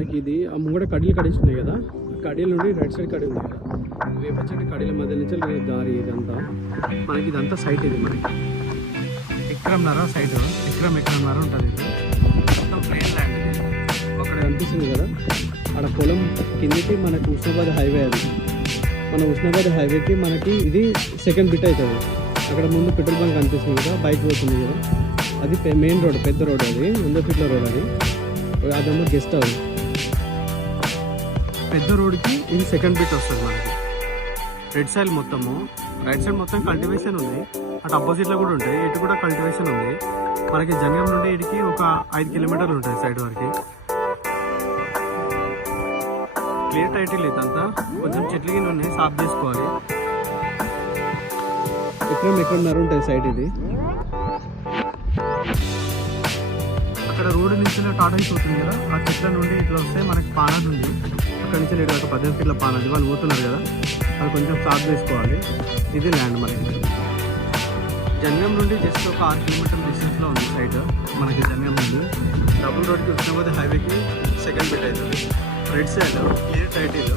మనకి ఇది ఆ ముంగడ కడీలు కడిస్తున్నాయి కదా, కడీల నుండి రైట్ సైడ్ కడి ఉంది కదా, వేప చెట్టు కడీల మధ్య నుంచి దారి ఇదంతా మనకి, ఇదంతా సైట్ ఇది మనకి ఎకరంన్నర సైట్, ఎకరంన్నర ఉంటుంది. ఇది మొత్తం ప్లేన్ ల్యాండ్ ఇది. అక్కడ కనిపిస్తుంది కదా అక్కడ పొలం కిందకి మనకి ఉస్నాబాద్ హైవే, అది మన ఉస్నాబాద్ హైవేకి మనకి ఇది సెకండ్ బిట్ అవుతుంది. అక్కడ ముందు పెట్రోల్ బంక్ కనిపిస్తుంది కదా, బైక్ పోతుంది కదా, అది మెయిన్ రోడ్, పెద్ద రోడ్, అది 100 ఫీట్ల రోడ్, అది అదేమో గెస్ట్ హౌస్. పెద్ద రోడ్కి ఇది సెకండ్ బిట్ వస్తుంది మనకి. రైట్ సైడ్ మొత్తం కల్టివేషన్ ఉంది, అటు అపోజిట్లో కూడా ఉంటాయి, ఇటు కూడా కల్టివేషన్ ఉంది. మనకి జంగం నుండి ఇటుకి ఒక 5 కిలోమీటర్లు ఉంటుంది సైడ్ వరకు. క్లియర్ టైటిల్ ఇదంతా, కొంచెం చెట్లు కింద ఉన్నాయి, సాఫ్ చేసుకోవాలి. ఎకరంన్నర ఉంటుంది సైడ్ ఇది. అక్కడ రోడ్డు నుంచి టాటా అవుతుంది కదా, ఆ చెట్ల నుండి ఇట్లా వస్తే మనకి పానది ఉంది, అక్కడ నుంచి లేడు ఒక 18 ఫీట్ల పానది, వాళ్ళు పోతున్నారు కదా, అది కొంచెం సాఫ్ చేసుకోవాలి. ఇది ల్యాండ్ మనకి. జంగం నుండి జస్ట్ ఒక 6 కిలోమీటర్ల డిస్టెన్స్లో ఉంది సైట్ మనకి. జంగం నుండి డబుల్ రోడ్కి ఉస్నాబాద్ హైవేకి సెకండ్ బిట్ అవుతుంది. Red side clear title